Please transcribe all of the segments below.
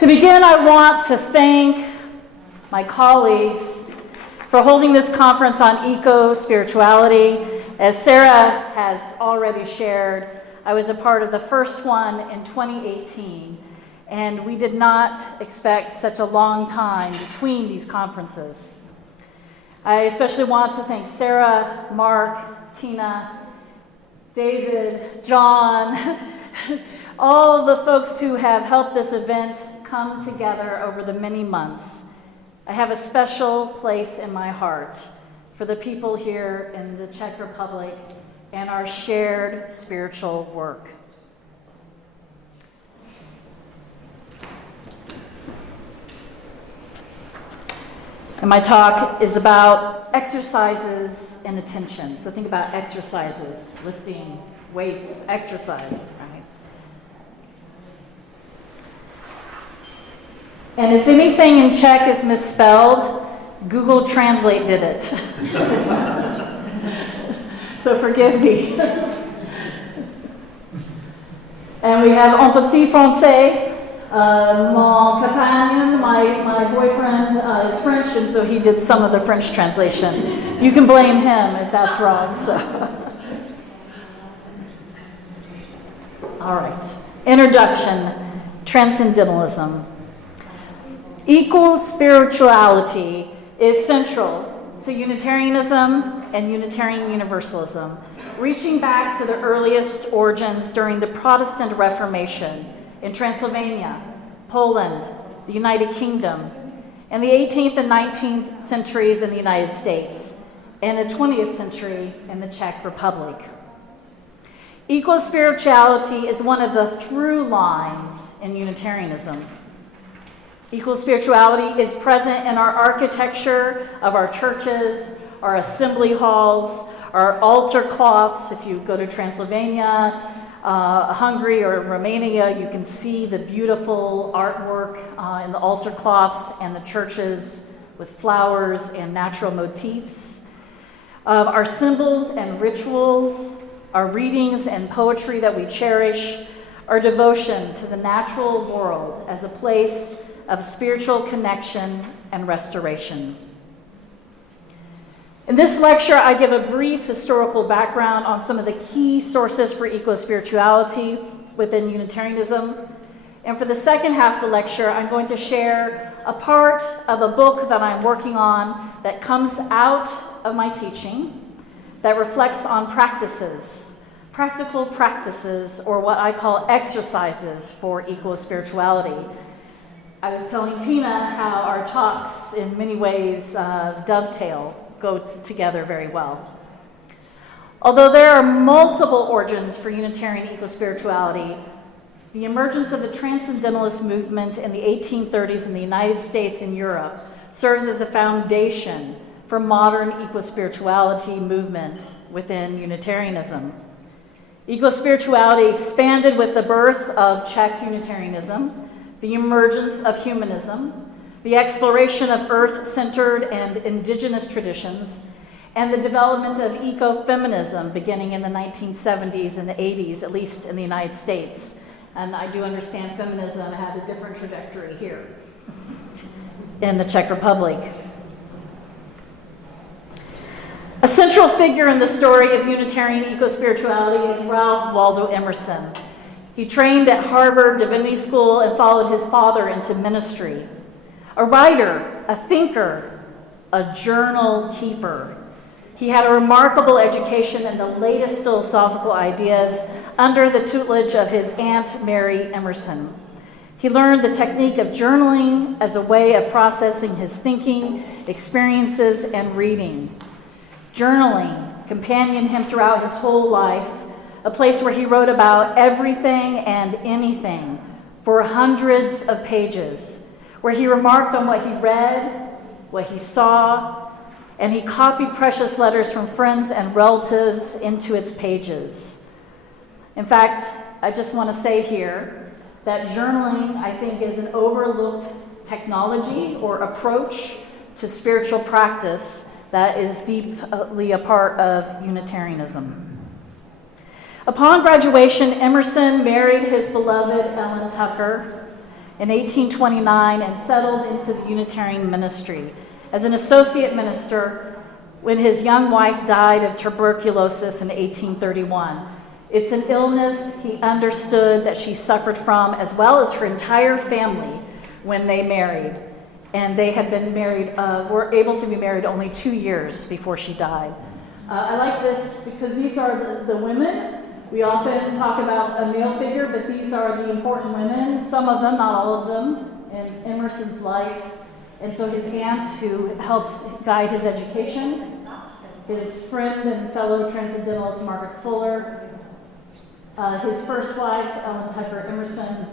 To begin, I want to thank my colleagues for holding this conference on eco-spirituality. As Sarah has already shared, I was a part of the first one in 2018, and we did not expect such a long time between these conferences. I especially want to thank Sarah, Mark, Tina, David, John, all the folks who have helped this event come together over the many months. I have a special place in my heart for the people here in the Czech Republic and our shared spiritual work. And my talk is about exercises and attention. So think about exercises, lifting weights, exercise, right? And if anything in Czech is misspelled, Google Translate did it. So forgive me. And we have un petit français. Mon companion, my boyfriend, is French, and so he did some of the French translation. You can blame him if that's wrong. So, all right. Introduction: Transcendentalism. Eco-spirituality is central to Unitarianism and Unitarian Universalism, reaching back to the earliest origins during the Protestant Reformation in Transylvania, Poland, the United Kingdom, and the 18th and 19th centuries in the United States, and the 20th century in the Czech Republic. Eco-spirituality is one of the through lines in Unitarianism. Eco-spirituality is present in our architecture of our churches, our assembly halls, our altar cloths. If you go to Transylvania, Hungary, or Romania, you can see the beautiful artwork in the altar cloths and the churches with flowers and natural motifs. Our symbols and rituals, our readings and poetry that we cherish, our devotion to the natural world as a place of spiritual connection and restoration. In this lecture, I give a brief historical background on some of the key sources for eco-spirituality within Unitarianism. And for the second half of the lecture, I'm going to share a part of a book that I'm working on that comes out of my teaching that reflects on practices, practical practices, or what I call exercises for eco-spirituality. I was telling Tina how our talks in many ways go together very well. Although there are multiple origins for Unitarian eco-spirituality, the emergence of the Transcendentalist movement in the 1830s in the United States and Europe serves as a foundation for modern eco-spirituality movement within Unitarianism. Eco-spirituality expanded with the birth of Czech Unitarianism, the emergence of humanism, the exploration of earth-centered and indigenous traditions, and the development of ecofeminism beginning in the 1970s and the 80s, at least in the United States. And I do understand feminism had a different trajectory here in the Czech Republic. A central figure in the story of Unitarian eco-spirituality is Ralph Waldo Emerson. He trained at Harvard Divinity School and followed his father into ministry. A writer, a thinker, a journal keeper. He had a remarkable education in the latest philosophical ideas under the tutelage of his Aunt Mary Emerson. He learned the technique of journaling as a way of processing his thinking, experiences, and reading. Journaling companioned him throughout his whole life, a place where he wrote about everything and anything for hundreds of pages, where he remarked on what he read, what he saw, and he copied precious letters from friends and relatives into its pages. In fact, I just want to say here that journaling, I think, is an overlooked technology or approach to spiritual practice that is deeply a part of Unitarianism. Upon graduation, Emerson married his beloved Ellen Tucker, in 1829 and settled into the Unitarian ministry as an associate minister when his young wife died of tuberculosis in 1831. It's an illness he understood that she suffered from, as well as her entire family when they married. And they had been married, were able to be married only 2 years before she died. I like this because these are the women. We often talk about a male figure, but these are the important women, some of them, not all of them, in Emerson's life. And so his aunt, who helped guide his education, his friend and fellow transcendentalist Margaret Fuller, his first wife, Ellen Tucker Emerson,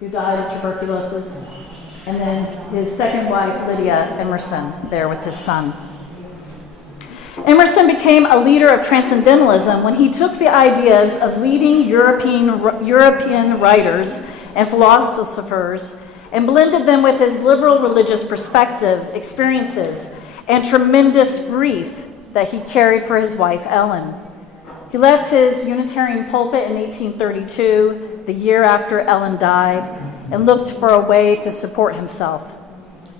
who died of tuberculosis, and then his second wife, Lydia Emerson, there with his son. Emerson became a leader of transcendentalism when he took the ideas of leading European writers and philosophers and blended them with his liberal religious perspective, experiences, and tremendous grief that he carried for his wife, Ellen. He left his Unitarian pulpit in 1832, the year after Ellen died, and looked for a way to support himself.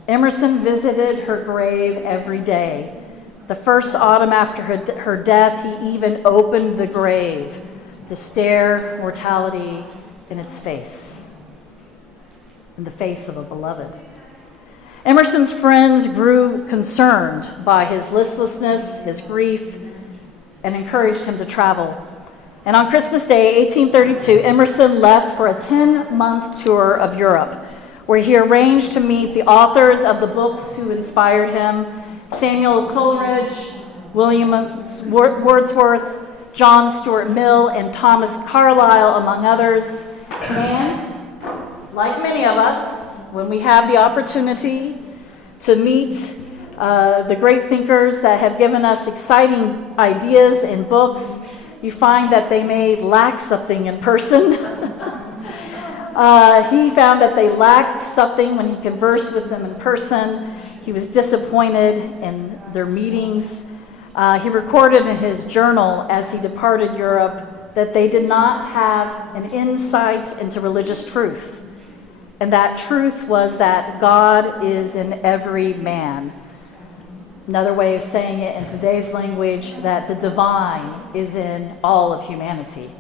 Emerson visited her grave every day. The first autumn after her death, he even opened the grave to stare mortality in its face, in the face of a beloved. Emerson's friends grew concerned by his listlessness, his grief, and encouraged him to travel. And on Christmas Day, 1832, Emerson left for a 10-month tour of Europe, where he arranged to meet the authors of the books who inspired him: Samuel Coleridge, William Wordsworth, John Stuart Mill, and Thomas Carlyle, among others. And, like many of us, when we have the opportunity to meet the great thinkers that have given us exciting ideas in books, you find that they may lack something in person. He found that they lacked something when he conversed with them in person. He was disappointed in their meetings. He recorded in his journal as he departed Europe that they did not have an insight into religious truth. And that truth was that God is in every man. Another way of saying it in today's language, that the divine is in all of humanity.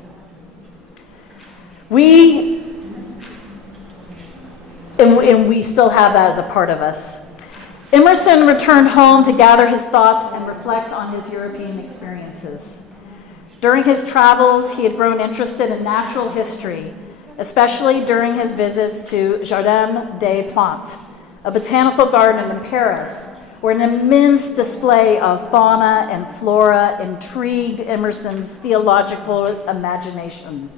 We still have that as a part of us. Emerson returned home to gather his thoughts and reflect on his European experiences. During his travels, he had grown interested in natural history, especially during his visits to Jardin des Plantes, a botanical garden in Paris, where an immense display of fauna and flora intrigued Emerson's theological imagination.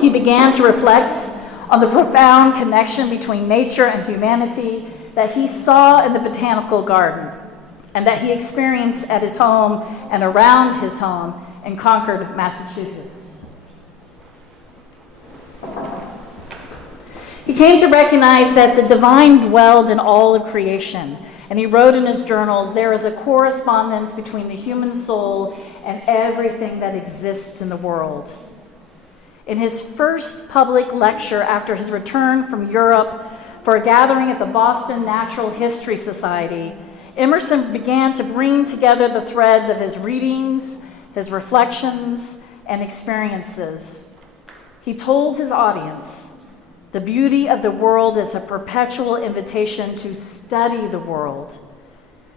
He began to reflect on the profound connection between nature and humanity that he saw in the botanical garden and that he experienced at his home and around his home in Concord, Massachusetts. He came to recognize that the divine dwelled in all of creation, and he wrote in his journals, "There is a correspondence between the human soul and everything that exists in the world." In his first public lecture after his return from Europe for a gathering at the Boston Natural History Society, Emerson began to bring together the threads of his readings, his reflections, and experiences. He told his audience, "The beauty of the world is a perpetual invitation to study the world."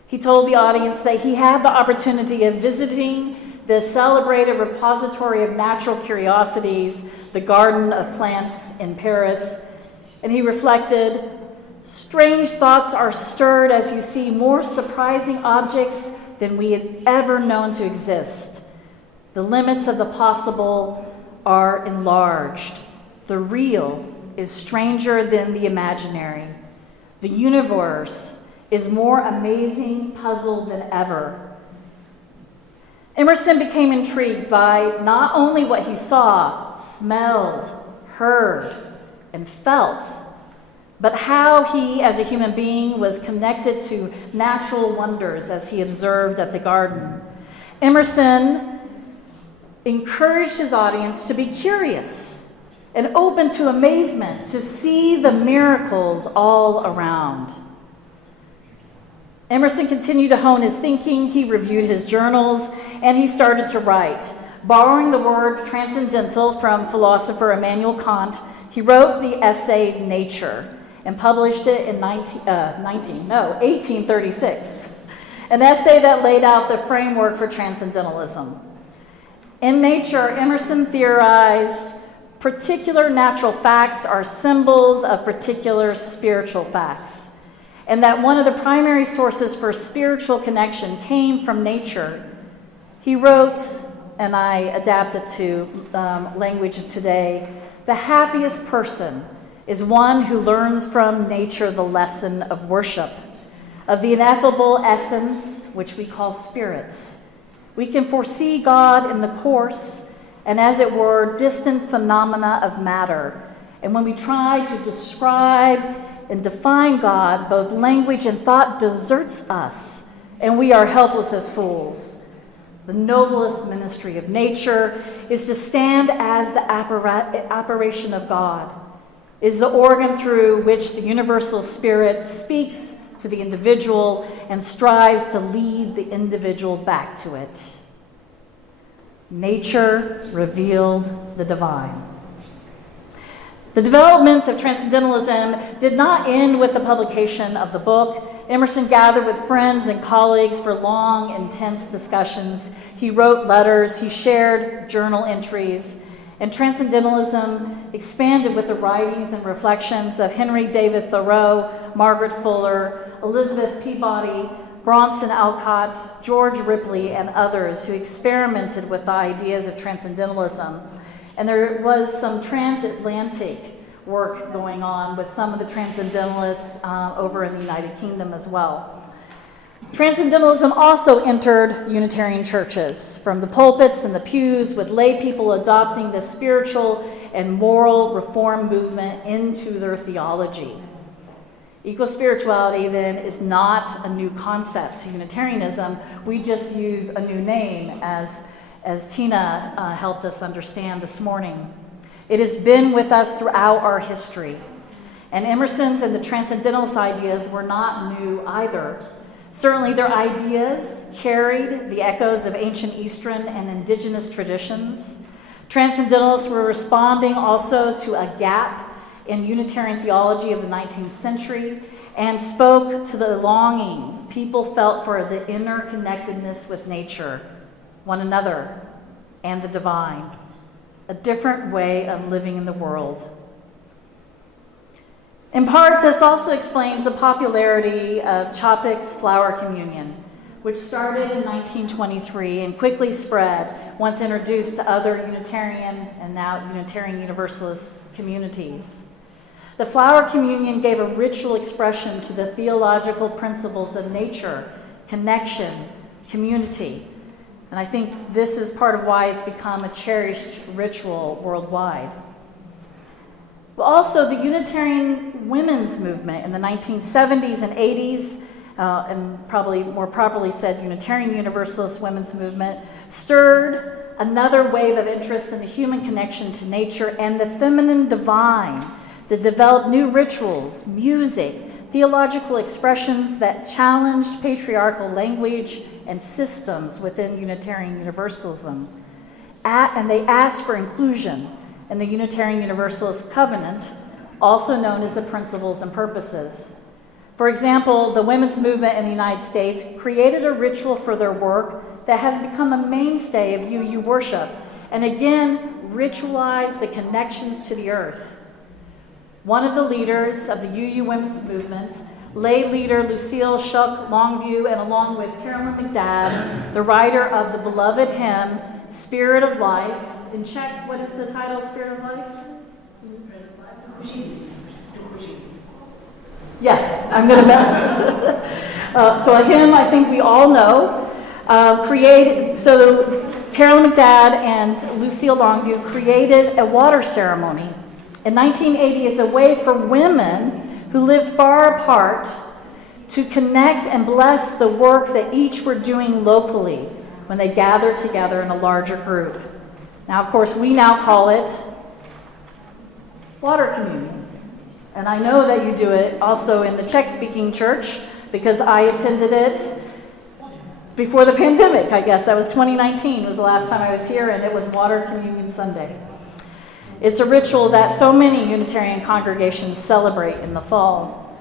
He told the audience that he had the opportunity of visiting the celebrated repository of natural curiosities, the Garden of Plants in Paris, and he reflected, "Strange thoughts are stirred as you see more surprising objects than we had ever known to exist. The limits of the possible are enlarged. The real is stranger than the imaginary. The universe is more amazing puzzle than ever." Emerson became intrigued by not only what he saw, smelled, heard, and felt, but how he, as a human being, was connected to natural wonders as he observed at the garden. Emerson encouraged his audience to be curious and open to amazement to see the miracles all around. Emerson continued to hone his thinking. He reviewed his journals, and he started to write. Borrowing the word transcendental from philosopher Immanuel Kant, he wrote the essay Nature and published it in 1836, an essay that laid out the framework for transcendentalism. In Nature, Emerson theorized particular natural facts are symbols of particular spiritual facts, and that one of the primary sources for spiritual connection came from nature. He wrote, and I adapt it to language of today, the happiest person is one who learns from nature the lesson of worship, of the ineffable essence, which we call spirits. We can foresee God in the course and, as it were, distant phenomena of matter. And when we try to describe and define God, both language and thought deserts us, and we are helpless as fools. The noblest ministry of nature is to stand as the apparition of God, is the organ through which the universal spirit speaks to the individual and strives to lead the individual back to it. Nature revealed the divine. The development of transcendentalism did not end with the publication of the book. Emerson gathered with friends and colleagues for long, intense discussions. He wrote letters, he shared journal entries, and transcendentalism expanded with the writings and reflections of Henry David Thoreau, Margaret Fuller, Elizabeth Peabody, Bronson Alcott, George Ripley, and others who experimented with the ideas of transcendentalism. And there was some transatlantic work going on with some of the transcendentalists over in the United Kingdom as well. Transcendentalism also entered Unitarian churches, from the pulpits and the pews, with lay people adopting the spiritual and moral reform movement into their theology. Eco-spirituality, then, is not a new concept to Unitarianism. We just use a new name, as Tina helped us understand this morning. It has been with us throughout our history. And Emerson's and the Transcendentalist ideas were not new either. Certainly their ideas carried the echoes of ancient Eastern and indigenous traditions. Transcendentalists were responding also to a gap in Unitarian theology of the 19th century and spoke to the longing people felt for the interconnectedness with nature, one another, and the divine, a different way of living in the world. In part, this also explains the popularity of Chapek's flower communion, which started in 1923 and quickly spread once introduced to other Unitarian and now Unitarian Universalist communities. The flower communion gave a ritual expression to the theological principles of nature, connection, community. And I think this is part of why it's become a cherished ritual worldwide. But also, the Unitarian women's movement in the 1970s and 80s, and probably more properly said, Unitarian Universalist women's movement, stirred another wave of interest in the human connection to nature and the feminine divine that developed new rituals, music, theological expressions that challenged patriarchal language and systems within Unitarian Universalism. And they asked for inclusion in the Unitarian Universalist covenant, also known as the principles and purposes. For example, the women's movement in the United States created a ritual for their work that has become a mainstay of UU worship, and again, ritualized the connections to the earth. One of the leaders of the UU women's movement, lay leader Lucille Shuck Longview, and along with Carolyn McDadd, the writer of the beloved hymn, Spirit of Life. In Czech, what is the title, Spirit of Life? Yes, I'm going to bet. So a hymn I think we all know. So Carolyn McDadd and Lucille Longview created a water ceremony in 1980 as a way for women who lived far apart to connect and bless the work that each were doing locally when they gathered together in a larger group. Now, of course, we now call it water communion. And I know that you do it also in the Czech-speaking church because I attended it before the pandemic, I guess. That was 2019 was the last time I was here, and it was Water Communion Sunday. It's a ritual that so many Unitarian congregations celebrate in the fall.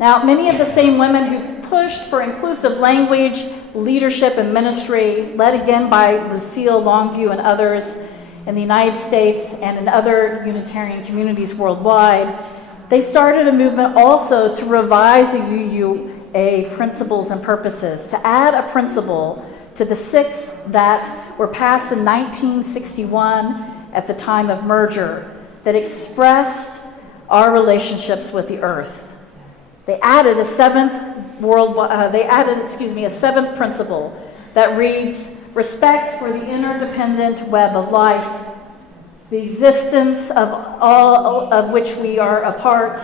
Now, many of the same women who pushed for inclusive language, leadership, and ministry, led again by Lucille Longview and others in the United States and in other Unitarian communities worldwide, they started a movement also to revise the UUA principles and purposes, to add a principle to the 6 that were passed in 1961 at the time of merger that expressed our relationships with the earth. They added a seventh principle that reads, respect for the interdependent web of life, the existence of all of which we are a part.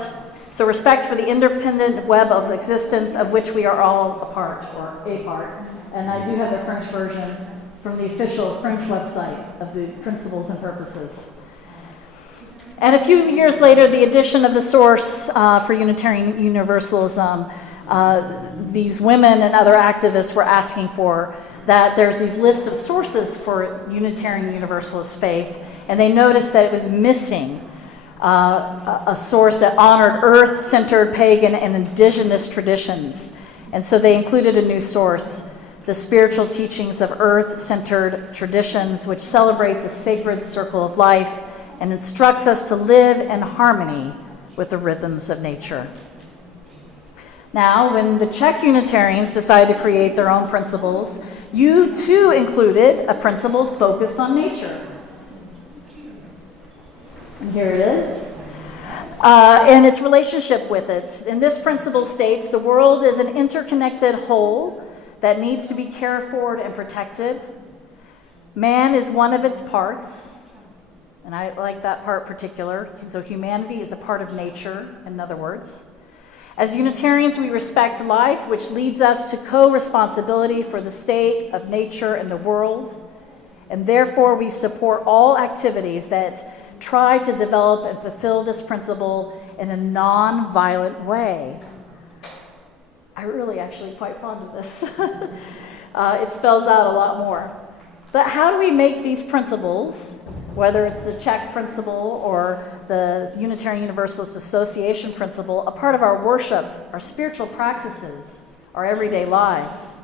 So respect for the independent web of existence of which we are all a part, or a part. And I do have the French version from the official French website of the principles and purposes. And a few years later, the addition of the source for Unitarian Universalism, these women and other activists were asking for that there's these lists of sources for Unitarian Universalist faith, and they noticed that it was missing a source that honored earth-centered pagan and indigenous traditions. And so they included a new source, the spiritual teachings of earth-centered traditions, which celebrate the sacred circle of life and instructs us to live in harmony with the rhythms of nature. Now, when the Czech Unitarians decided to create their own principles, you too included a principle focused on nature. And here it is. And its relationship with it. And this principle states the world is an interconnected whole that needs to be cared for and protected. Man is one of its parts. And I like that part particular. So humanity is a part of nature, in other words. As Unitarians, we respect life, which leads us to co-responsibility for the state of nature and the world. And therefore, we support all activities that try to develop and fulfill this principle in a non-violent way. I really actually quite fond of this. It spells out a lot more. But how do we make these principles, whether it's the Czech principle or the Unitarian Universalist Association principle, a part of our worship, our spiritual practices, our everyday lives?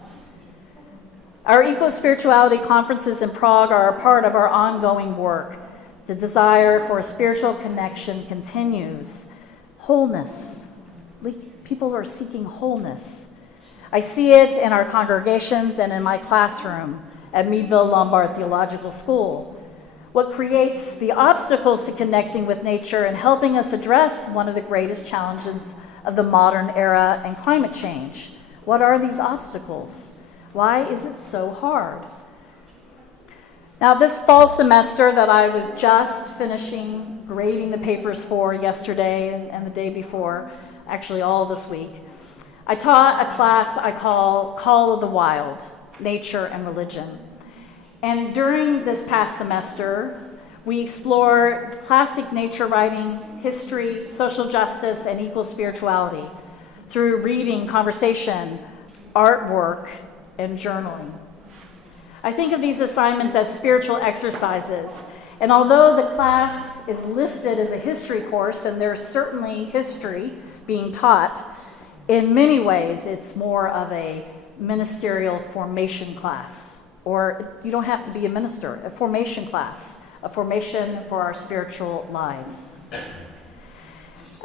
Our eco-spirituality conferences in Prague are a part of our ongoing work. The desire for a spiritual connection continues. Wholeness. People are seeking wholeness. I see it in our congregations and in my classroom at Meadville Lombard Theological School. What creates the obstacles to connecting with nature and helping us address one of the greatest challenges of the modern era and climate change? What are these obstacles? Why is it so hard? Now, this fall semester that I was just finishing grading the papers for yesterday and the day before, actually all this week, I taught a class I call Call of the Wild, Nature and Religion. And during this past semester, we explored classic nature writing, history, social justice, and equal spirituality through reading, conversation, artwork, and journaling. I think of these assignments as spiritual exercises. And although the class is listed as a history course, and there's certainly history being taught, in many ways it's more of a ministerial formation class. Or you don't have to be a minister, a formation class, a formation for our spiritual lives.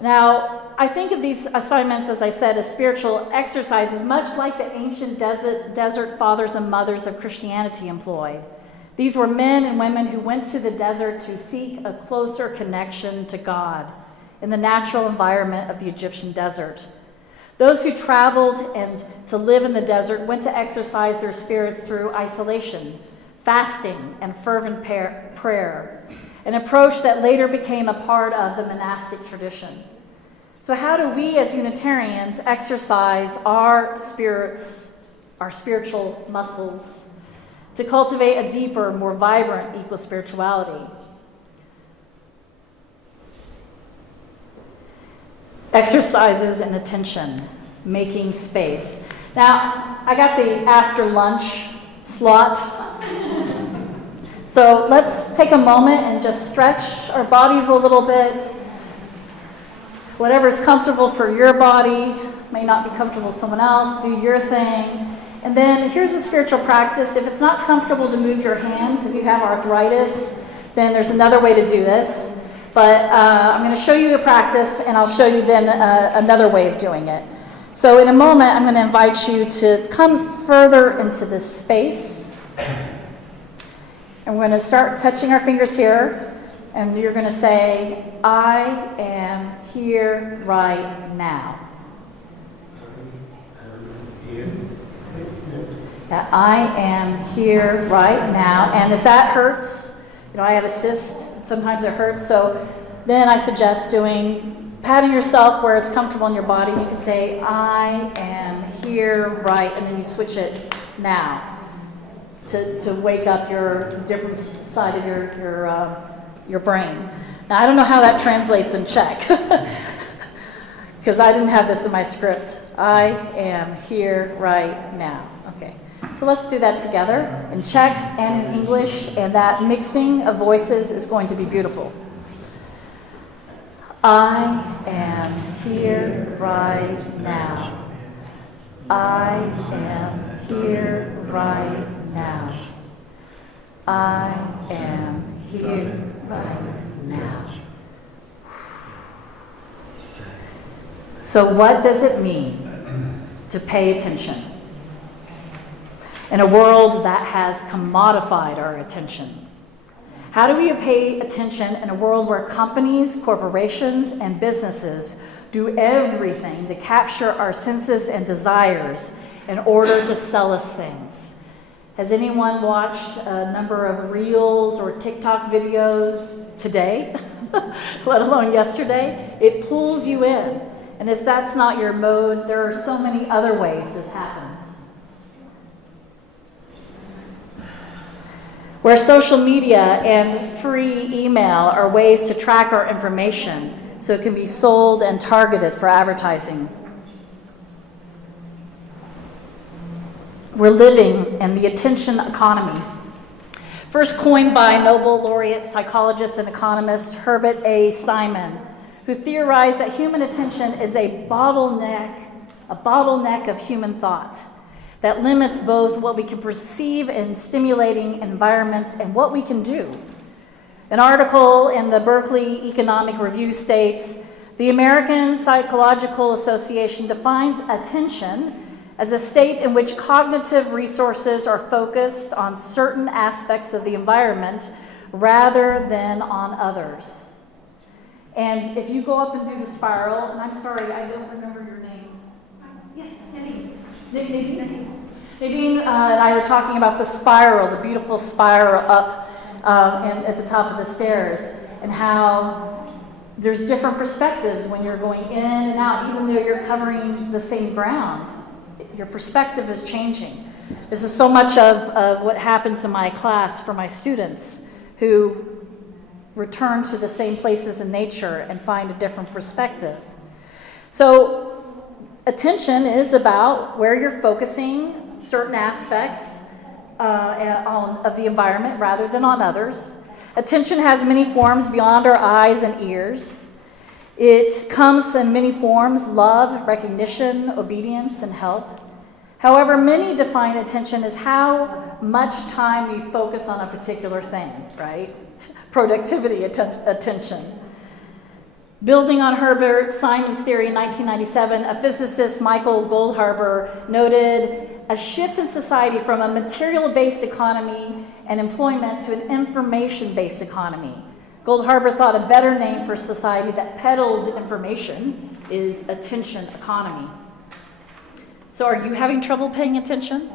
Now, I think of these assignments, as I said, as spiritual exercises, much like the ancient desert fathers and mothers of Christianity employed. These were men and women who went to the desert to seek a closer connection to God in the natural environment of the Egyptian desert. Those who traveled and to live in the desert went to exercise their spirits through isolation, fasting, and fervent prayer, an approach that later became a part of the monastic tradition. So how do we as Unitarians exercise our spirits, our spiritual muscles, to cultivate a deeper, more vibrant eco-spirituality? exercises in attention, making space. Now, I got the after lunch slot. So let's take a moment and just stretch our bodies a little bit. Whatever's comfortable for your body may not be comfortable for someone else. Do your thing. And then here's a spiritual practice. If it's not comfortable to move your hands, if you have arthritis, then there's another way to do this. But I'm going to show you the practice, and I'll show you then another way of doing it. So in a moment, I'm going to invite you to come further into this space. And we're going to start touching our fingers here. And you're going to say, I am here right now. That I am here right now. And if that hurts, I have a cyst, sometimes it hurts, so then I suggest patting yourself where it's comfortable in your body. You can say, I am here right, and then you switch it now to wake up your different side of your brain. Now, I don't know how that translates in Czech, because I didn't have this in my script. I am here right now. Okay. So let's do that together in Czech and in English, and that mixing of voices is going to be beautiful. I am here right now. I am here right now. I am here right now. So what does it mean to pay attention in a world that has commodified our attention? How do we pay attention in a world where companies, corporations, and businesses do everything to capture our senses and desires in order to sell us things? Has anyone watched a number of Reels or TikTok videos today, let alone yesterday? It pulls you in. And if that's not your mode, there are so many other ways this happens. Where social media and free email are ways to track our information so it can be sold and targeted for advertising. We're living in the attention economy. First coined by Nobel laureate psychologist and economist Herbert A. Simon, who theorized that human attention is a bottleneck of human thought that limits both what we can perceive in stimulating environments and what we can do. An article in the Berkeley Economic Review states, the American Psychological Association defines attention as a state in which cognitive resources are focused on certain aspects of the environment rather than on others. And if you go up and do the spiral, and I'm sorry, I don't remember your name. Yes, Nadine. Nadine and I were talking about the spiral, the beautiful spiral up and at the top of the stairs, and how there's different perspectives when you're going in and out, even though you're covering the same ground. Your perspective is changing. This is so much of what happens in my class for my students who return to the same places in nature and find a different perspective. So attention is about where you're focusing certain aspects of the environment rather than on others. Attention has many forms beyond our eyes and ears. It comes in many forms: love, recognition, obedience, and help. However, many define attention as how much time we focus on a particular thing, right? Productivity attention. Building on Herbert Simon's theory in 1997, a physicist, Michael Goldhaber, noted a shift in society from a material-based economy and employment to an information-based economy. Goldhaber thought a better name for society that peddled information is attention economy. So are you having trouble paying attention?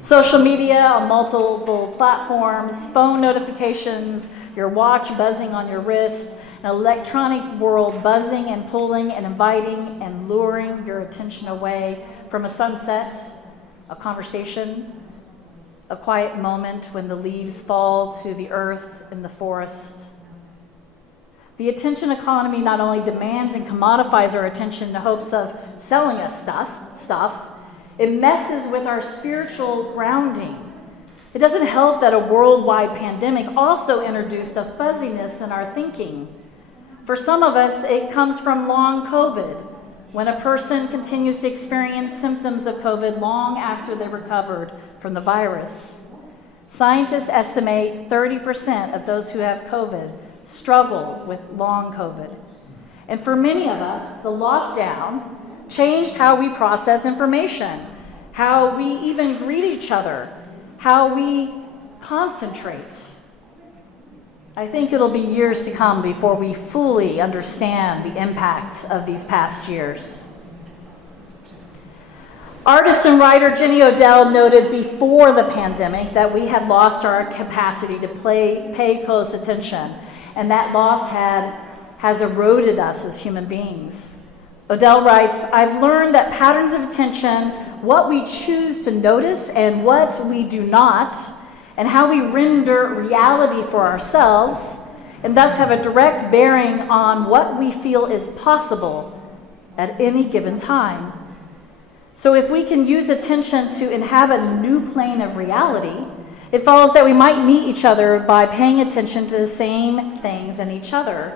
Social media on multiple platforms, phone notifications, your watch buzzing on your wrist, an electronic world buzzing and pulling and inviting and luring your attention away from a sunset, a conversation, a quiet moment when the leaves fall to the earth in the forest. The attention economy not only demands and commodifies our attention in the hopes of selling us stuff, it messes with our spiritual grounding. It doesn't help that a worldwide pandemic also introduced a fuzziness in our thinking. For some of us, it comes from long COVID, when a person continues to experience symptoms of COVID long after they recovered from the virus. Scientists estimate 30% of those who have COVID struggle with long COVID. And for many of us, the lockdown changed how we process information, how we even greet each other, how we concentrate. I think it'll be years to come before we fully understand the impact of these past years. Artist and writer Jenny Odell noted before the pandemic that we had lost our capacity to pay close attention, and that loss has eroded us as human beings. Odell writes, "I've learned that patterns of attention, what we choose to notice and what we do not, and how we render reality for ourselves, and thus have a direct bearing on what we feel is possible at any given time. So if we can use attention to inhabit a new plane of reality, it follows that we might meet each other by paying attention to the same things in each other."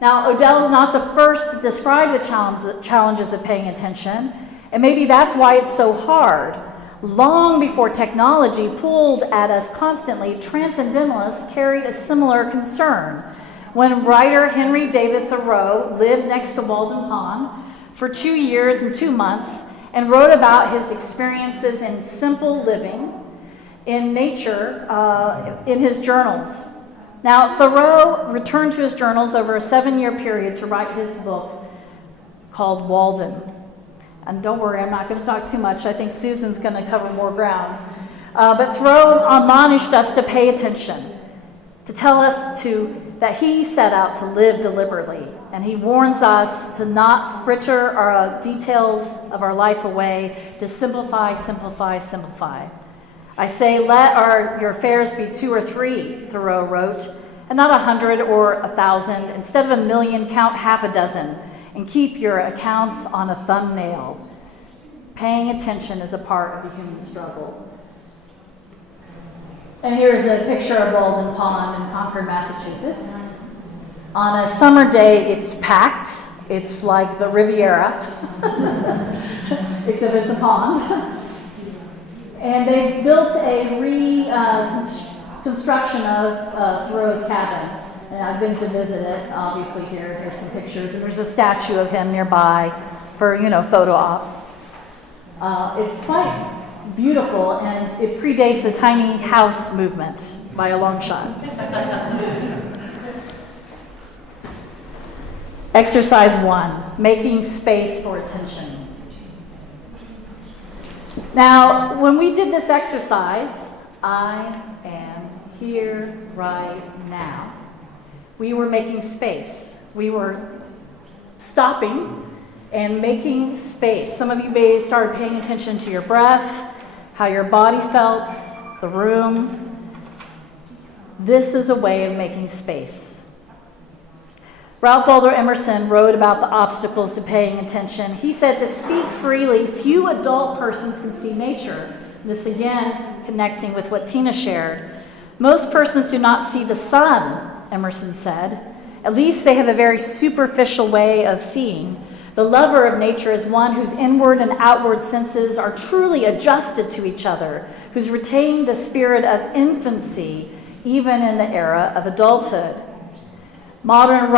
Now, Odell is not the first to describe the challenges of paying attention, and maybe that's why it's so hard. Long before technology pulled at us constantly, transcendentalists carried a similar concern. When writer Henry David Thoreau lived next to Walden Pond for 2 years and 2 months and wrote about his experiences in simple living in nature in his journals. Now, Thoreau returned to his journals over a 7-year period to write his book called Walden. And don't worry, I'm not going to talk too much. I think Susan's going to cover more ground. But Thoreau admonished us to pay attention, to tell us that he set out to live deliberately. And he warns us to not fritter our details of our life away, to simplify, simplify, simplify. "I say, let your affairs be 2 or 3, Thoreau wrote, and not 100 or 1,000. Instead of 1,000,000, count half a dozen, and keep your accounts on a thumbnail." Paying attention is a part of the human struggle. And here's a picture of Walden Pond in Concord, Massachusetts. On a summer day, it's packed. It's like the Riviera, except it's a pond. And they built a reconstruction of Thoreau's cabin. And I've been to visit it, obviously here. Here's some pictures. And there's a statue of him nearby for, photo ops. It's quite beautiful, and it predates the tiny house movement by a long shot. Exercise 1, making space for attention. Now, when we did this exercise, I am here right now. We were making space. We were stopping and making space. Some of you may start paying attention to your breath, how your body felt, the room. This is a way of making space. Ralph Waldo Emerson wrote about the obstacles to paying attention. He said, "To speak freely, few adult persons can see nature." This again, connecting with what Tina shared. "Most persons do not see the sun," Emerson said. "At least they have a very superficial way of seeing. The lover of nature is one whose inward and outward senses are truly adjusted to each other, who's retained the spirit of infancy even in the era of adulthood." Modern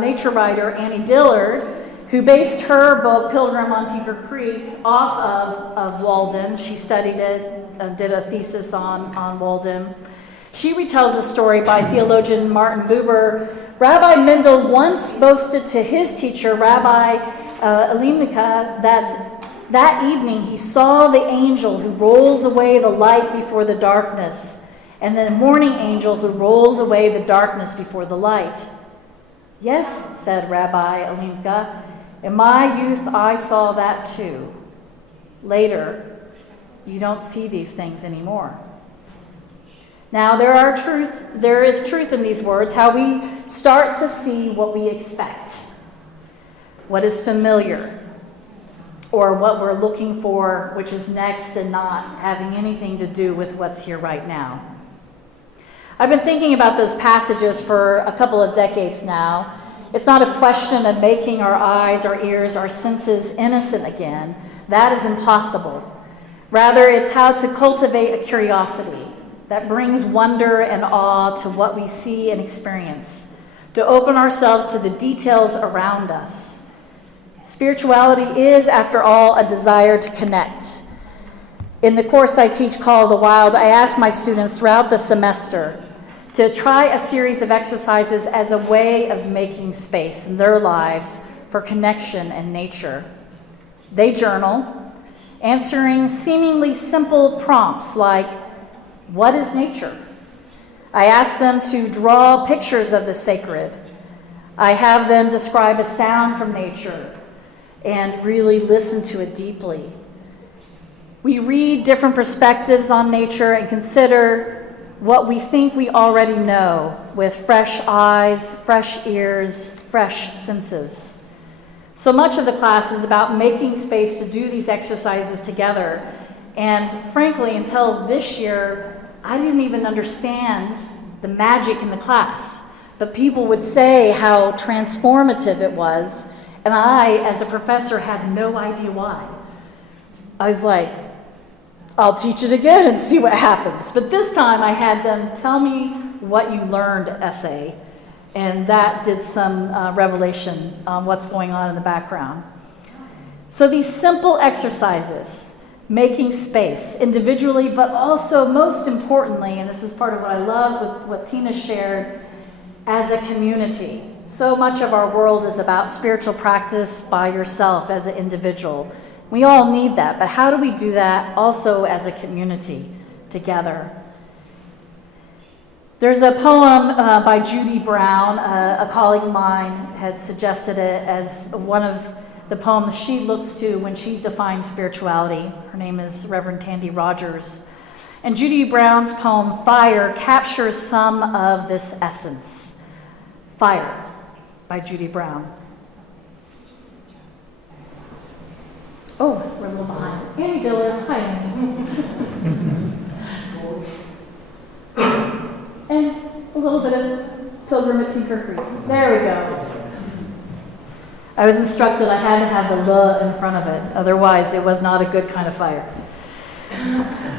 nature writer Annie Dillard, who based her book Pilgrim on Tinker Creek off of Walden, she studied it, did a thesis on Walden. She retells a story by theologian Martin Buber. Rabbi Mendel once boasted to his teacher, Rabbi Elimika, that evening he saw the angel who rolls away the light before the darkness, and the morning angel who rolls away the darkness before the light. "Yes," said Rabbi Elimika, "in my youth I saw that too. Later, you don't see these things anymore." Now, there is truth in these words, how we start to see what we expect, what is familiar, or what we're looking for, which is next and not having anything to do with what's here right now. I've been thinking about those passages for a couple of decades now. It's not a question of making our eyes, our ears, our senses innocent again. That is impossible. Rather, it's how to cultivate a curiosity that brings wonder and awe to what we see and experience, to open ourselves to the details around us. Spirituality is, after all, a desire to connect. In the course I teach called The Wild, I ask my students throughout the semester to try a series of exercises as a way of making space in their lives for connection and nature. They journal, answering seemingly simple prompts like, what is nature? I ask them to draw pictures of the sacred. I have them describe a sound from nature and really listen to it deeply. We read different perspectives on nature and consider what we think we already know with fresh eyes, fresh ears, fresh senses. So much of the class is about making space to do these exercises together. And frankly, until this year, I didn't even understand the magic in the class. But people would say how transformative it was, and I, as a professor, had no idea why. I was like, I'll teach it again and see what happens. But this time I had them tell me what you learned essay, and that did some revelation on what's going on in the background. So these simple exercises, making space individually, but also most importantly, and this is part of what I loved with what Tina shared, as a community. So much of our world is about spiritual practice by yourself as an individual. We all need that, but how do we do that also as a community together? There's a poem by Judy Brown. A colleague of mine had suggested it as one of the poems she looks to when she defines spirituality. Her name is Reverend Tandy Rogers. And Judy Brown's poem, Fire, captures some of this essence. Fire by Judy Brown. Oh, we're a little behind. Annie Dillard. Hi, Annie. And a little bit of Pilgrim at Tinker Creek. There we go. I was instructed I had to have the "l" in front of it. Otherwise, it was not a good kind of fire.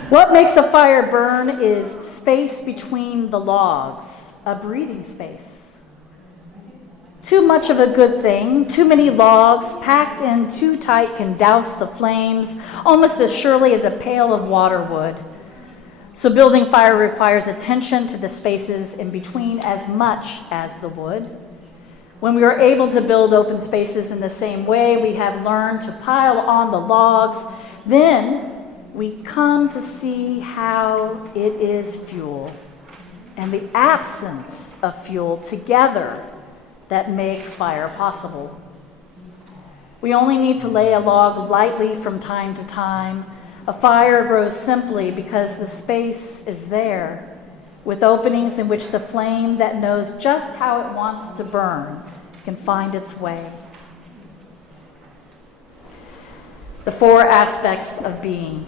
What makes a fire burn is space between the logs, a breathing space. Too much of a good thing, too many logs packed in too tight can douse the flames almost as surely as a pail of water would. So building fire requires attention to the spaces in between as much as the wood. When we are able to build open spaces in the same way we have learned to pile on the logs, then we come to see how it is fuel and the absence of fuel together that make fire possible. We only need to lay a log lightly from time to time. A fire grows simply because the space is there, with openings in which the flame that knows just how it wants to burn can find its way. The 4 aspects of being.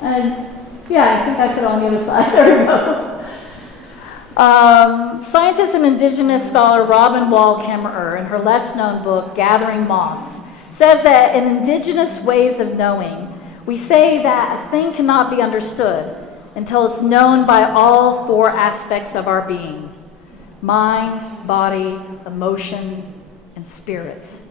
And yeah, I think I put it on the other side. There we go. Scientist and indigenous scholar Robin Wall Kimmerer, in her less-known book, Gathering Moss, says that in indigenous ways of knowing, we say that a thing cannot be understood until it's known by all 4 aspects of our being: mind, body, emotion, and spirit.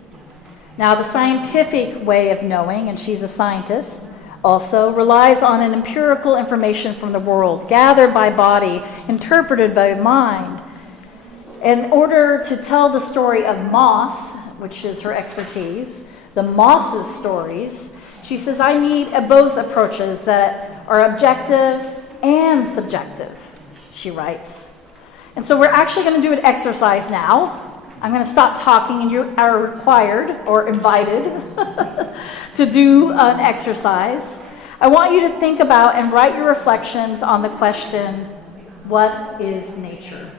Now, the scientific way of knowing, and she's a scientist, also relies on an empirical information from the world, gathered by body, interpreted by mind. In order to tell the story of moss, which is her expertise, the moss's stories, she says, I need both approaches that are objective and subjective, she writes. And so we're actually going to do an exercise now. I'm going to stop talking, and you are required or invited to do an exercise. I want you to think about and write your reflections on the question, what is nature?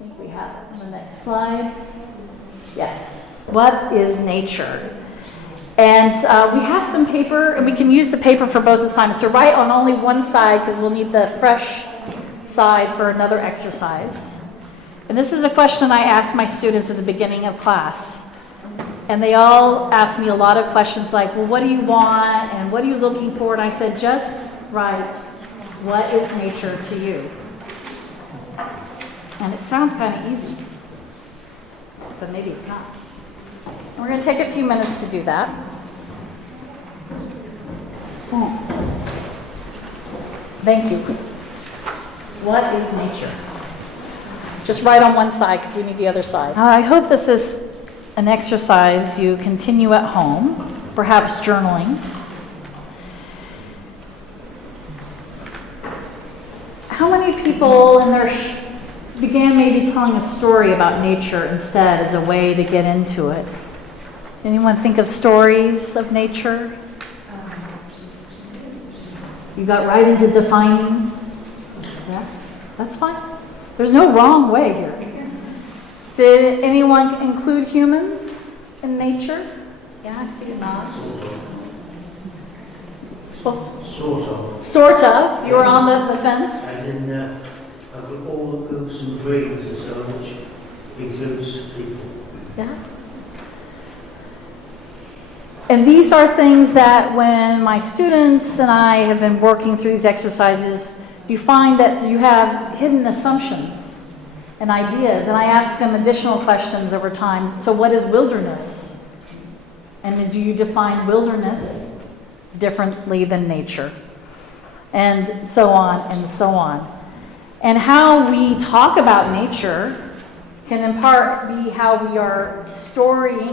I think we have it on the next slide. Yes, what is nature? And we have some paper, and we can use the paper for both assignments. So write on only one side, because we'll need the fresh side for another exercise. And this is a question I asked my students at the beginning of class. And they all asked me a lot of questions like, well, what do you want? And what are you looking for? And I said, just write, what is nature to you? And it sounds kind of easy, but maybe it's not. And we're going to take a few minutes to do that. Thank you. What is nature? Just write on one side because we need the other side. I hope this is an exercise you continue at home, perhaps journaling. How many people in their began maybe telling a story about nature instead as a way to get into it? Anyone think of stories of nature? You got right into defining? Yeah, that's fine. There's no wrong way here. Did anyone include humans in nature? Yeah, I see it now. Well, sort of. You were on the fence? And then I've got all the groups and breeds and so on, which includes people. Yeah. And these are things that when my students and I have been working through these exercises, you find that you have hidden assumptions and ideas. And I ask them additional questions over time. So what is wilderness? And do you define wilderness differently than nature? And so on and so on. And how we talk about nature can in part be how we are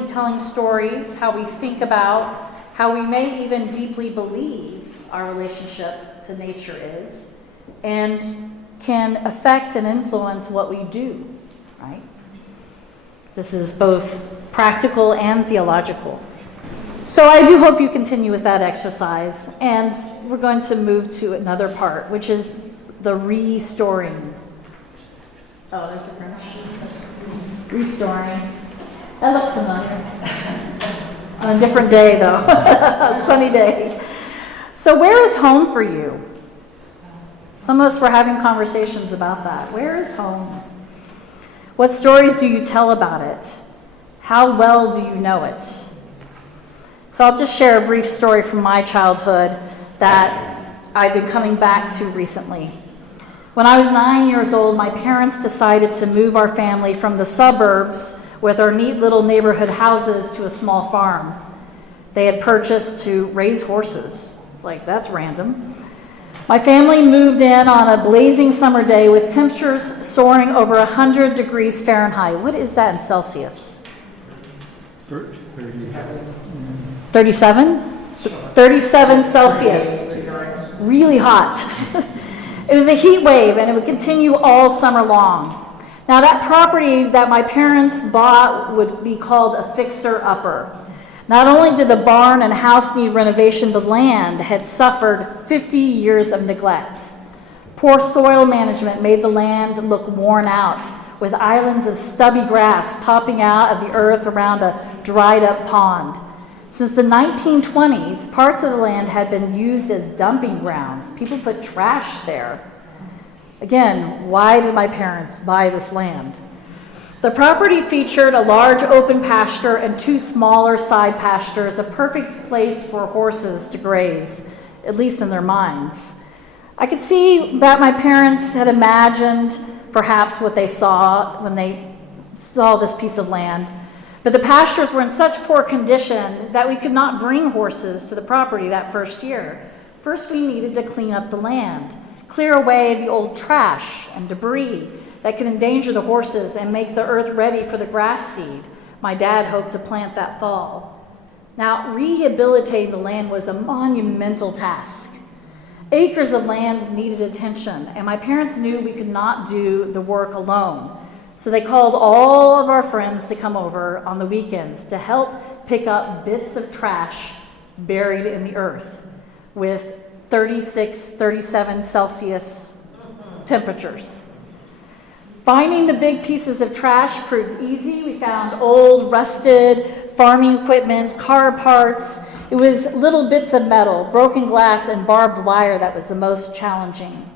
telling stories, how we think about, how we may even deeply believe our relationship to nature is, and can affect and influence what we do, right? This is both practical and theological. So I do hope you continue with that exercise, and we're going to move to another part, which is the restoring. Oh, there's the French. Restoring. That looks familiar. On a different day, though. A sunny day. So where is home for you? Some of us were having conversations about that. Where is home? What stories do you tell about it? How well do you know it? So I'll just share a brief story from my childhood that I've been coming back to recently. When I was 9 years old, my parents decided to move our family from the suburbs with our neat little neighborhood houses to a small farm they had purchased to raise horses. It's like, that's random. My family moved in on a blazing summer day with temperatures soaring over 100 degrees Fahrenheit. What is that in Celsius? 37? 37 Celsius. Really hot. It was a heat wave, and it would continue all summer long. Now, that property that my parents bought would be called a fixer-upper. Not only did the barn and house need renovation, the land had suffered 50 years of neglect. Poor soil management made the land look worn out, with islands of stubby grass popping out of the earth around a dried-up pond. Since the 1920s, parts of the land had been used as dumping grounds. People put trash there. Again, why did my parents buy this land? The property featured a large open pasture and two smaller side pastures, a perfect place for horses to graze, at least in their minds. I could see that my parents had imagined perhaps what they saw when they saw this piece of land. But the pastures were in such poor condition that we could not bring horses to the property that first year. First, we needed to clean up the land, clear away the old trash and debris that could endanger the horses and make the earth ready for the grass seed my dad hoped to plant that fall. Now, rehabilitating the land was a monumental task. Acres of land needed attention, and my parents knew we could not do the work alone. So they called all of our friends to come over on the weekends to help pick up bits of trash buried in the earth with 36, 37 Celsius temperatures. Finding the big pieces of trash proved easy. We found old, rusted farming equipment, car parts. It was little bits of metal, broken glass, and barbed wire that was the most challenging.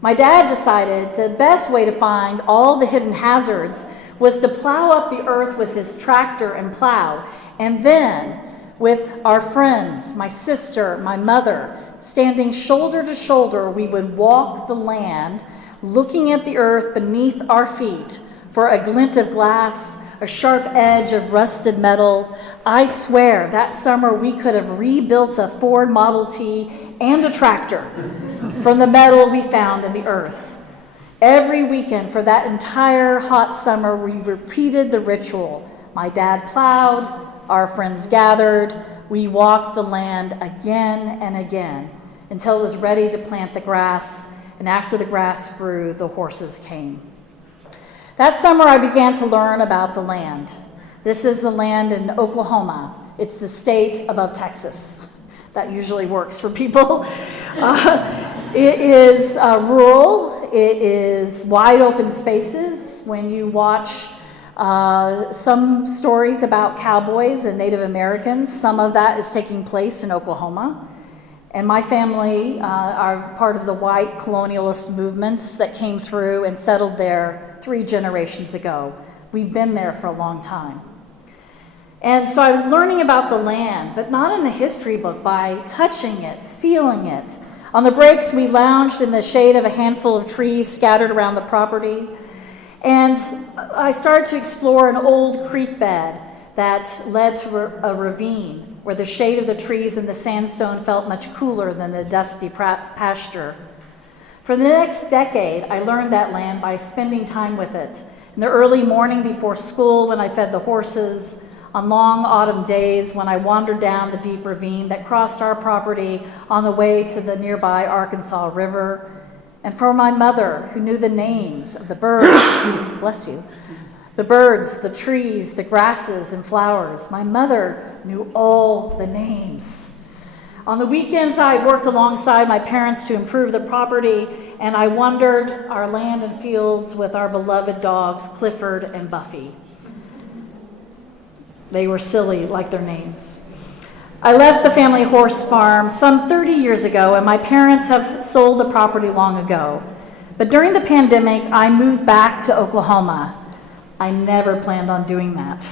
My dad decided the best way to find all the hidden hazards was to plow up the earth with his tractor and plow, and then, with our friends, my sister, my mother, standing shoulder to shoulder, we would walk the land, looking at the earth beneath our feet for a glint of glass, a sharp edge of rusted metal. I swear that summer we could have rebuilt a Ford Model T and a tractor from the metal we found in the earth. Every weekend for that entire hot summer, we repeated the ritual. My dad plowed, our friends gathered, we walked the land again and again until it was ready to plant the grass, and after the grass grew, the horses came. That summer, I began to learn about the land. This is the land in Oklahoma. It's the state above Texas. That usually works for people. It is rural. It is wide open spaces. When you watch some stories about cowboys and Native Americans, some of that is taking place in Oklahoma. And my family are part of the white colonialist movements that came through and settled there 3 generations ago. We've been there for a long time. And so I was learning about the land, but not in a history book, by touching it, feeling it. On the breaks, we lounged in the shade of a handful of trees scattered around the property. And I started to explore an old creek bed that led to a ravine where the shade of the trees and the sandstone felt much cooler than the dusty pasture. For the next decade, I learned that land by spending time with it. In the early morning before school, when I fed the horses, on long autumn days when I wandered down the deep ravine that crossed our property on the way to the nearby Arkansas River, and for my mother, who knew the names of the birds, bless you, the birds, the trees, the grasses, and flowers. My mother knew all the names. On the weekends, I worked alongside my parents to improve the property, and I wandered our land and fields with our beloved dogs, Clifford and Buffy. They were silly, like their names. I left the family horse farm some 30 years ago, and my parents have sold the property long ago. But during the pandemic, I moved back to Oklahoma. I never planned on doing that.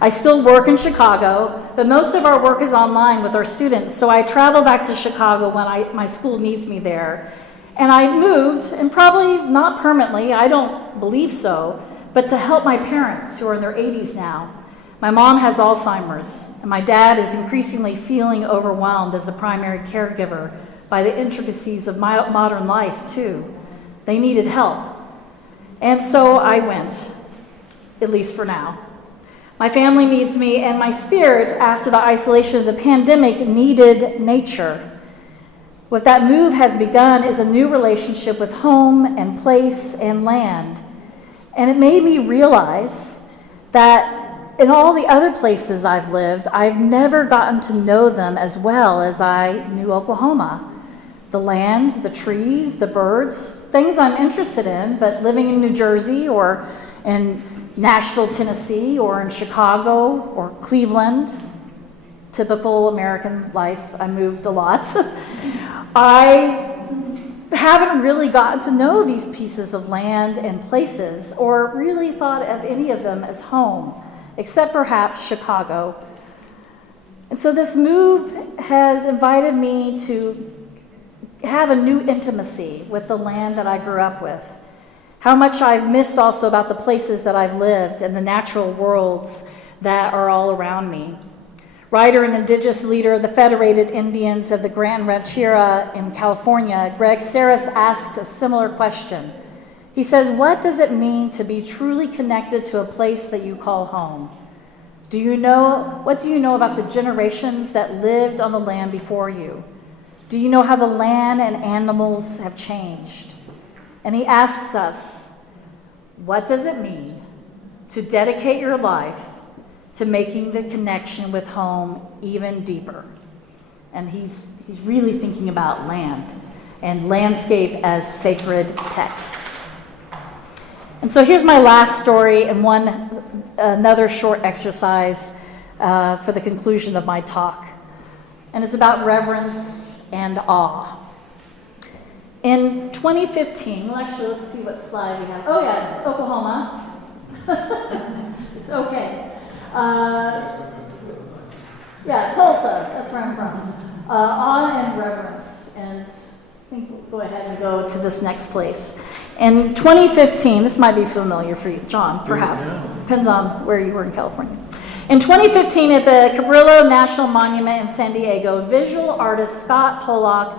I still work in Chicago, but most of our work is online with our students, so I travel back to Chicago when my school needs me there. And I moved, and probably not permanently, I don't believe so, but to help my parents, who are in their 80s now. My mom has Alzheimer's, and my dad is increasingly feeling overwhelmed as the primary caregiver by the intricacies of modern life, too. They needed help. And so I went, at least for now. My family needs me, and my spirit, after the isolation of the pandemic, needed nature. What that move has begun is a new relationship with home and place and land. And it made me realize that in all the other places I've lived, I've never gotten to know them as well as I knew Oklahoma. The land, the trees, the birds, things I'm interested in, but living in New Jersey or in Nashville, Tennessee, or in Chicago or Cleveland, typical American life, I moved a lot. I haven't really gotten to know these pieces of land and places or really thought of any of them as home, except perhaps Chicago. And so this move has invited me to have a new intimacy with the land that I grew up with. How much I've missed also about the places that I've lived and the natural worlds that are all around me. Writer and indigenous leader of the Federated Indians of the Grand Rancheria in California, Greg Saris asked a similar question. He says, what does it mean to be truly connected to a place that you call home? What do you know about the generations that lived on the land before you? Do you know how the land and animals have changed? And he asks us, what does it mean to dedicate your life to making the connection with home even deeper. And he's really thinking about land and landscape as sacred text. And so here's my last story and another short exercise for the conclusion of my talk. And it's about reverence and awe. In 2015, well, actually, let's see what slide we have. Oh, yes, Oklahoma. It's okay. Yeah, Tulsa, that's where I'm from. Awe and reverence. And I think we'll go ahead and go to this next place. In 2015, this might be familiar for you, John, perhaps. Depends on where you were in California. In 2015, at the Cabrillo National Monument in San Diego, visual artist Scott Pollock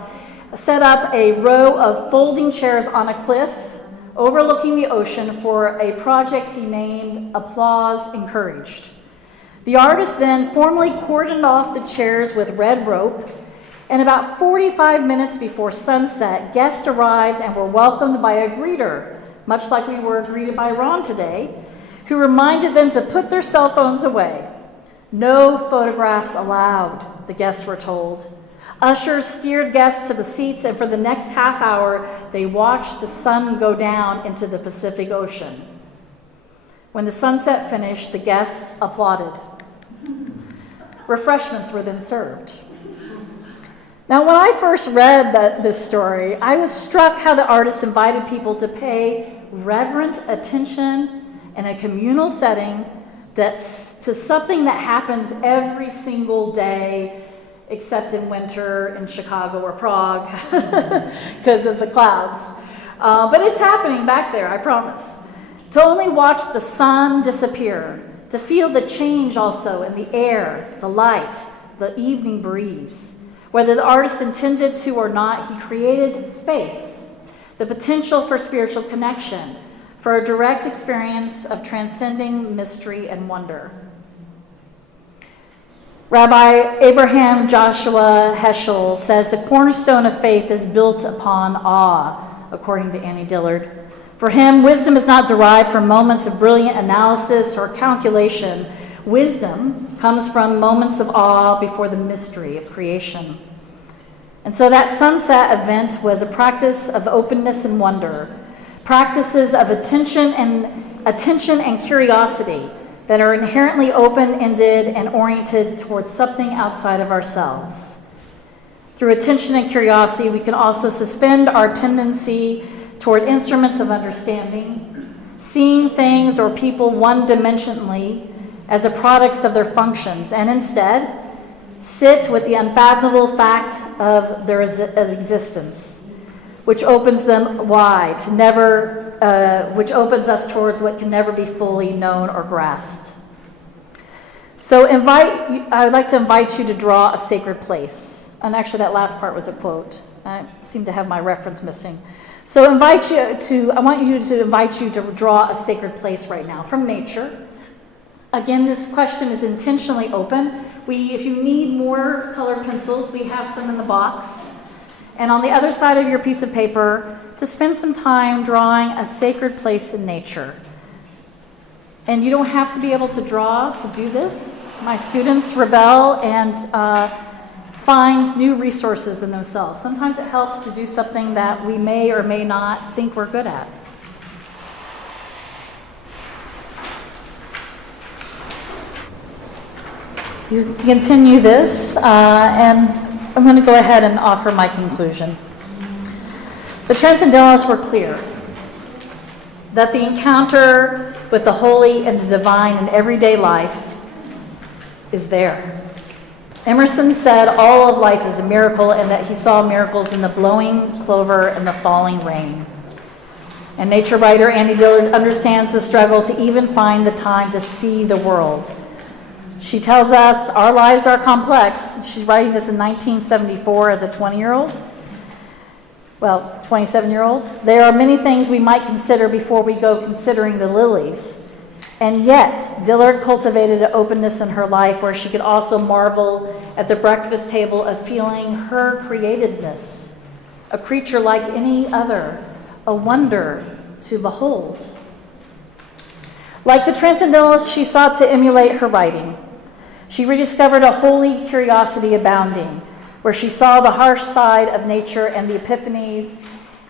set up a row of folding chairs on a cliff overlooking the ocean for a project he named Applause Encouraged. The artist then formally cordoned off the chairs with red rope, and about 45 minutes before sunset, guests arrived and were welcomed by a greeter, much like we were greeted by Ron today, who reminded them to put their cell phones away. No photographs allowed, the guests were told. Ushers steered guests to the seats, and for the next half hour, they watched the sun go down into the Pacific Ocean. When the sunset finished, the guests applauded. Refreshments were then served. Now, when I first read this story, I was struck how the artist invited people to pay reverent attention in a communal setting to something that happens every single day, except in winter in Chicago or Prague because of the clouds. But it's happening back there, I promise. To only watch the sun disappear, to feel the change also in the air, the light, the evening breeze. Whether the artist intended to or not, he created space, the potential for spiritual connection, for a direct experience of transcending mystery and wonder. Rabbi Abraham Joshua Heschel says the cornerstone of faith is built upon awe, according to Annie Dillard. For him, wisdom is not derived from moments of brilliant analysis or calculation. Wisdom comes from moments of awe before the mystery of creation. And so that sunset event was a practice of openness and wonder, practices of attention and curiosity that are inherently open-ended and oriented towards something outside of ourselves. Through attention and curiosity, we can also suspend our tendency toward instruments of understanding, seeing things or people one-dimensionally as the products of their functions, and instead sit with the unfathomable fact of their existence, which opens them wide to which opens us towards what can never be fully known or grasped. So I would like to invite you to draw a sacred place. And actually that last part was a quote. I seem to have my reference missing. So I want you to invite you to draw a sacred place right now from nature. Again, this question is intentionally open. If you need more colored pencils, we have some in the box. And on the other side of your piece of paper, to spend some time drawing a sacred place in nature. And you don't have to be able to draw to do this. My students rebel and find new resources in themselves. Sometimes it helps to do something that we may or may not think we're good at. You continue this, and I'm going to go ahead and offer my conclusion. The Transcendentalists were clear that the encounter with the holy and the divine in everyday life is there. Emerson said all of life is a miracle, and that he saw miracles in the blowing clover and the falling rain. And nature writer Annie Dillard understands the struggle to even find the time to see the world. She tells us our lives are complex. She's writing this in 1974 as a 20-year-old. Well, 27-year-old. There are many things we might consider before we go considering the lilies. And yet, Dillard cultivated an openness in her life where she could also marvel at the breakfast table of feeling her createdness, a creature like any other, a wonder to behold. Like the Transcendentalist, she sought to emulate her writing. She rediscovered a holy curiosity abounding, where she saw the harsh side of nature and the epiphanies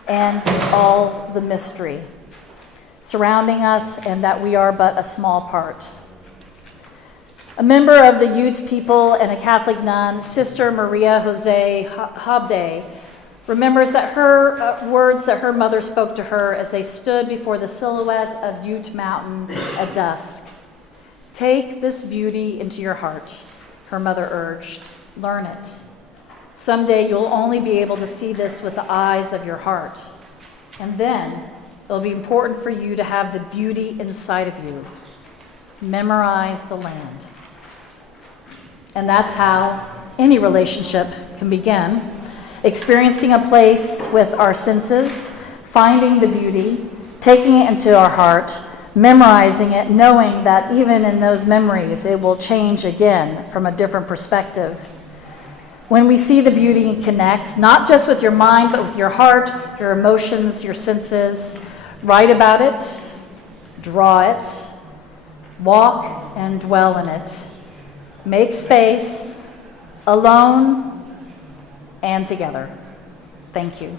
and all the mystery surrounding us, and that we are but a small part. A member of the Ute people and a Catholic nun, Sister Maria Jose Habde, remembers that her words that her mother spoke to her as they stood before the silhouette of Ute Mountain at dusk. "Take this beauty into your heart," her mother urged. "Learn it. Someday you'll only be able to see this with the eyes of your heart. And then it'll be important for you to have the beauty inside of you. Memorize the land." And that's how any relationship can begin. Experiencing a place with our senses, finding the beauty, taking it into our heart, memorizing it, knowing that even in those memories, it will change again from a different perspective. When we see the beauty and connect, not just with your mind, but with your heart, your emotions, your senses, write about it, draw it, walk and dwell in it, make space, alone and together. Thank you.